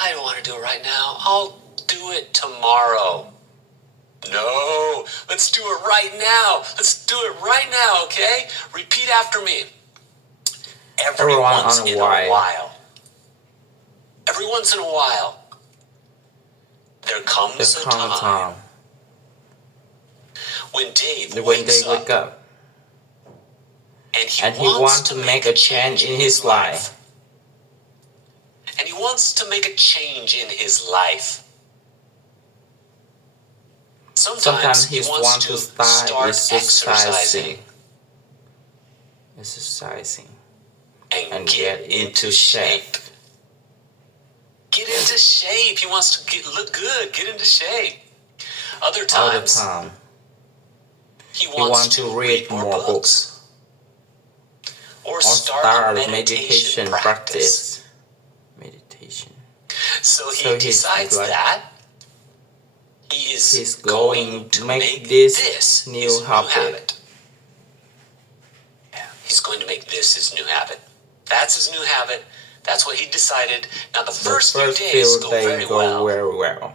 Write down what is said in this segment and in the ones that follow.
I don't want to do it right now. I'll do it tomorrow. No, let's do it right now. Let's do it right now, okay? Repeat after me. Every once in a while. Every once in a while. There comes a time when Dave wakes up and he wants to make a change in his life. And he wants to make a change in his life. Sometimes he wants to start exercising and get into shape. Get into shape. He wants to look good, get into shape. Other times, he wants to read more books. Or start a meditation practice. So he decides that he is going to make this new habit. Yeah, he's going to make this his new habit. That's his new habit. That's what he decided. Now the first few days go very well.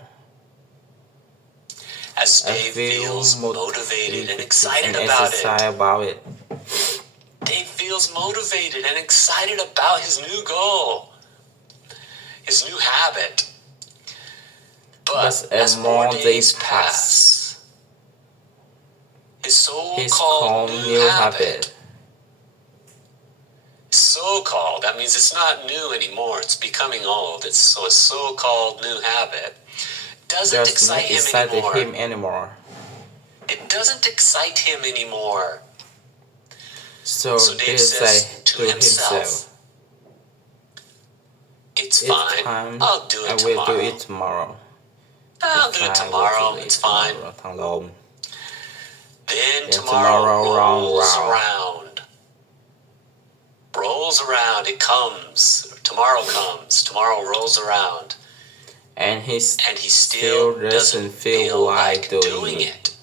As Dave feels motivated and excited about it. Dave feels motivated and excited about his new goal. His new habit. But as more days pass, his so-called new habit, so-called, that means it's not new anymore, it's becoming old. It's so a so-called new habit. Doesn't excite him anymore. It doesn't excite him anymore. So Dave says to himself, It's fine. I'll do it tomorrow. I'll do it tomorrow. It's fine. Then tomorrow rolls around. Rolls around. It comes. Tomorrow comes. Tomorrow rolls around. And he still doesn't feel like doing it.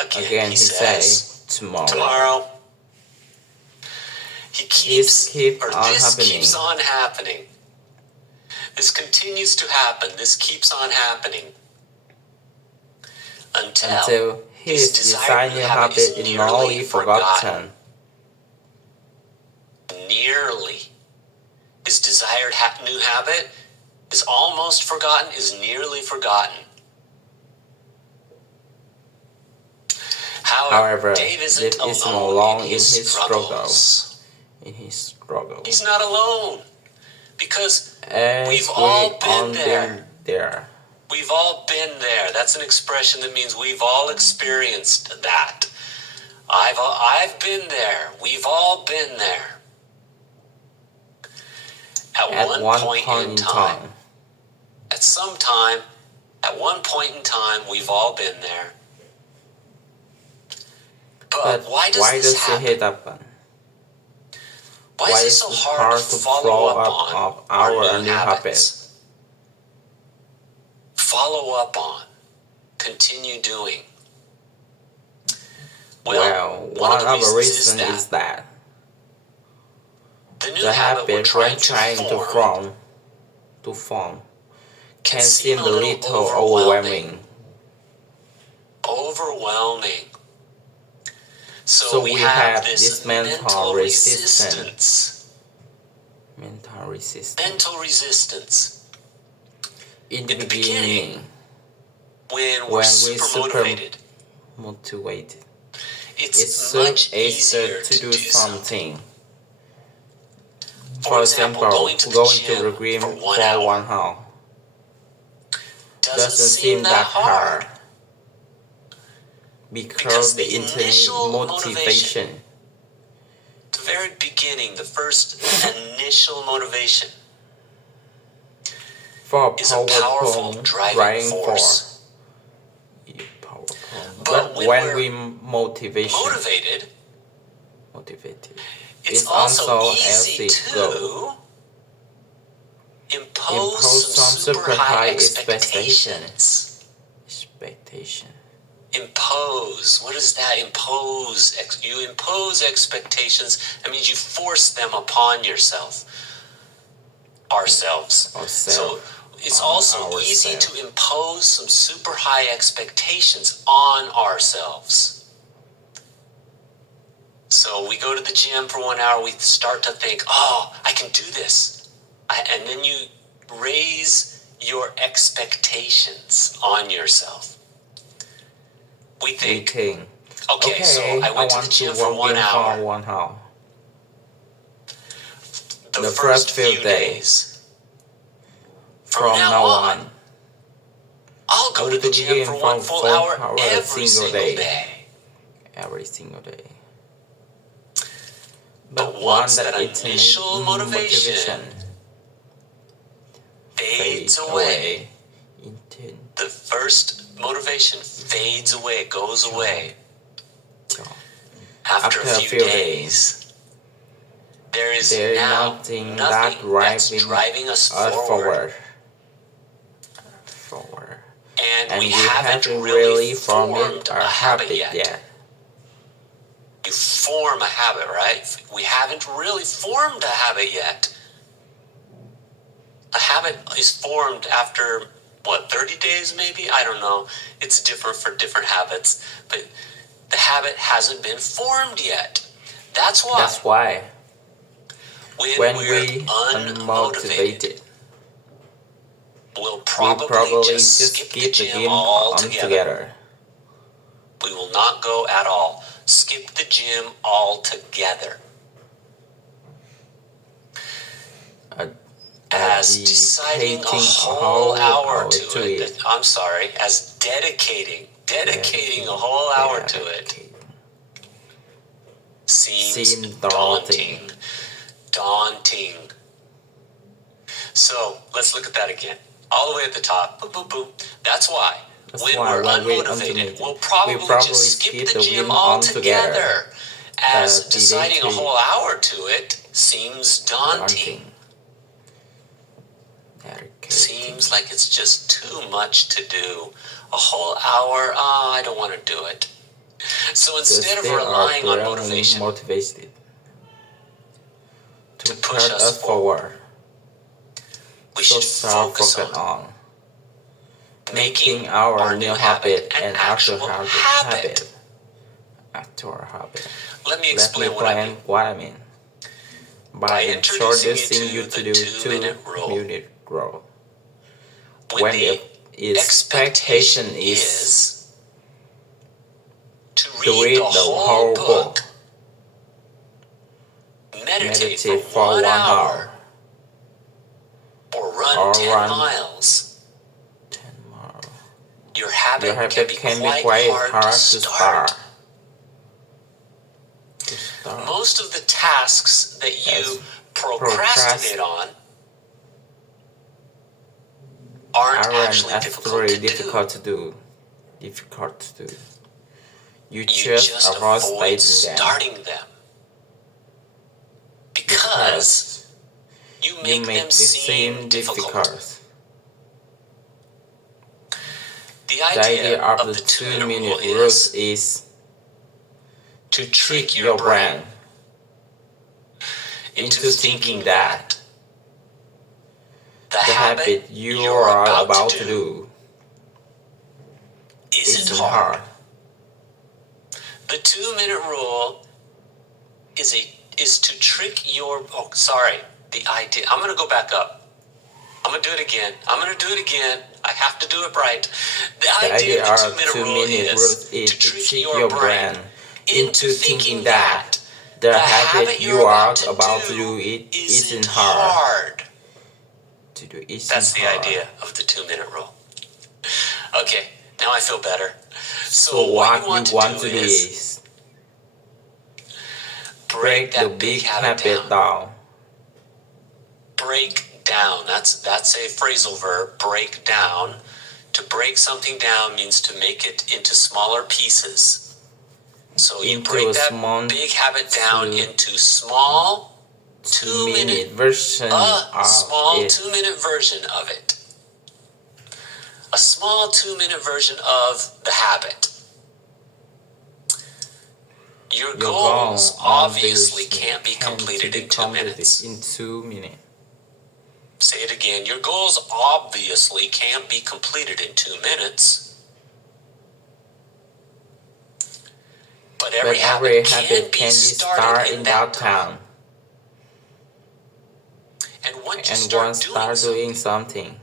Again he says, tomorrow. This keeps on happening. This continues to happen. This keeps on happening. Until his desired new habit is nearly forgotten. Nearly. His desired new habit is almost forgotten, is nearly forgotten. However, Dave isn't alone in his struggles. He's not alone, because we've all been there. We've all been there. That's an expression that means we've all experienced that. I've been there. We've all been there. At one point in time. At some time, at one point in time, we've all been there. But why does it happen? Why is it so hard to follow up on our new habits? Follow up on. Continue doing. Well, one of the reasons is that the habit we're trying to form can seem a little overwhelming. So we have this mental resistance. Mental resistance. In the beginning, when we're super motivated, it's much easier to do something. For example, going to the gym for 1 hour doesn't seem that hard. Because the initial motivation, the very beginning, the first initial motivation is a powerful driving force. But when we're motivated, it's also easy to impose some super high expectations. Impose. What is that? Impose. You impose expectations. That means you force them upon yourself. ourselves. So it's also easy to impose some super high expectations on ourselves. So we go to the gym for 1 hour, we start to think, oh, I can do this. And then you raise your expectations on yourself. We think, okay, so I went to the gym for 1 hour. The first few days. From now on, I'll go to the gym for 1 full hour every single day. Every single day. But once that initial motivation fades away, the first motivation fades away, goes away. After a few days, there is now nothing that's driving us forward. And we haven't really formed a habit yet. You form a habit, right? We haven't really formed a habit yet. A habit is formed after, 30 days maybe? I don't know. It's different for different habits. But the habit hasn't been formed yet. That's why. When we're unmotivated, we'll probably just skip the gym altogether. We will not go at all. Skip the gym altogether. As deciding a whole hour to it. I'm sorry, as dedicating a whole hour to it seems daunting. So let's look at that again. All the way at the top. Boop, boop, boop. That's why. When we're unmotivated, we'll probably just skip the gym altogether, as deciding a whole hour to it seems daunting. Seems like it's just too much to do. A whole hour, I don't want to do it. So instead of relying on motivation to push us forward, we should focus on making our new habit an actual habit. Let me explain what I mean. By introducing you to the 2-minute rule. When the expectation is to read the whole book, meditate for 1 hour, or run 10 miles. Your habit can be quite hard to start. Most of the tasks that you procrastinate on aren't actually difficult to do. You just avoid starting them. Because you make them seem difficult. The idea of the 2-minute rule is to trick your brain into thinking that the habit you are about to do isn't hard. The 2-minute rule is to trick your... the idea... I'm going to go back up. I'm going to do it again. I have to do it right. The idea of the 2-minute rule is to trick your brain into thinking that the habit you are about to do isn't hard. That's the idea of the 2-minute rule. Okay, now I feel better. So what you want to do is break that big habit down. Break down. That's a phrasal verb. Break down. To break something down means to make it into smaller pieces. So you break that big habit down into small 2-minute version of it. A small 2-minute version of the habit. Your goals obviously can't be completed in 2 minutes. In 2 minutes. Say again, your goals obviously can't be completed in 2 minutes. But every habit can be started in that time. And once you start doing something,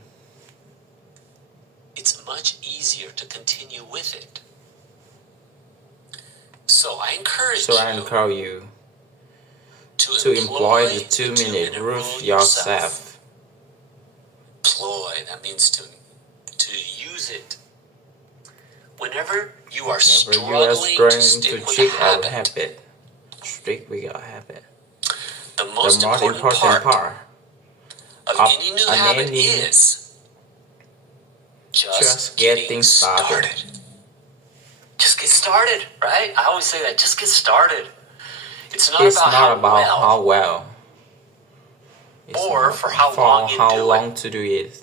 it's much easier to continue with it. So I encourage you to employ the 2-minute rule yourself. Employ, that means to use it. Whenever you are struggling to stick with a habit, stick with your habit. The most important part of any new habit is just getting started. Just get started, right? I always say that. Just get started. It's not about how well. Or for how long to do it.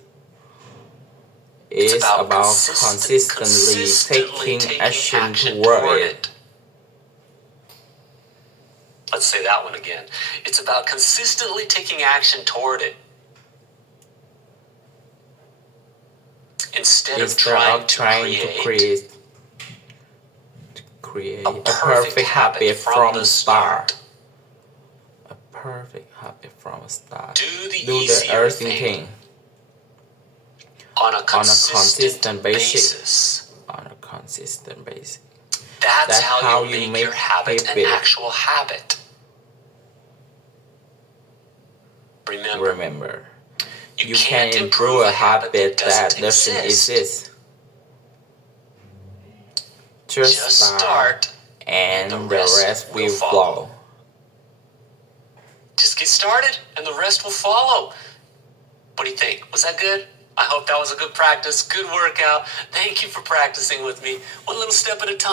It's about consistently taking action toward it. Let's say that one again. It's about consistently taking action toward it. Instead of trying to create a perfect habit from the start. A perfect habit from the start. Do the easier thing. On a consistent basis. On a consistent basis. That's how you make your habit an actual habit. Remember, you can improve a habit that doesn't exist. Just start and the rest will follow. Just get started and the rest will follow. What do you think? Was that good? I hope that was a good practice, good workout. Thank you for practicing with me. One little step at a time.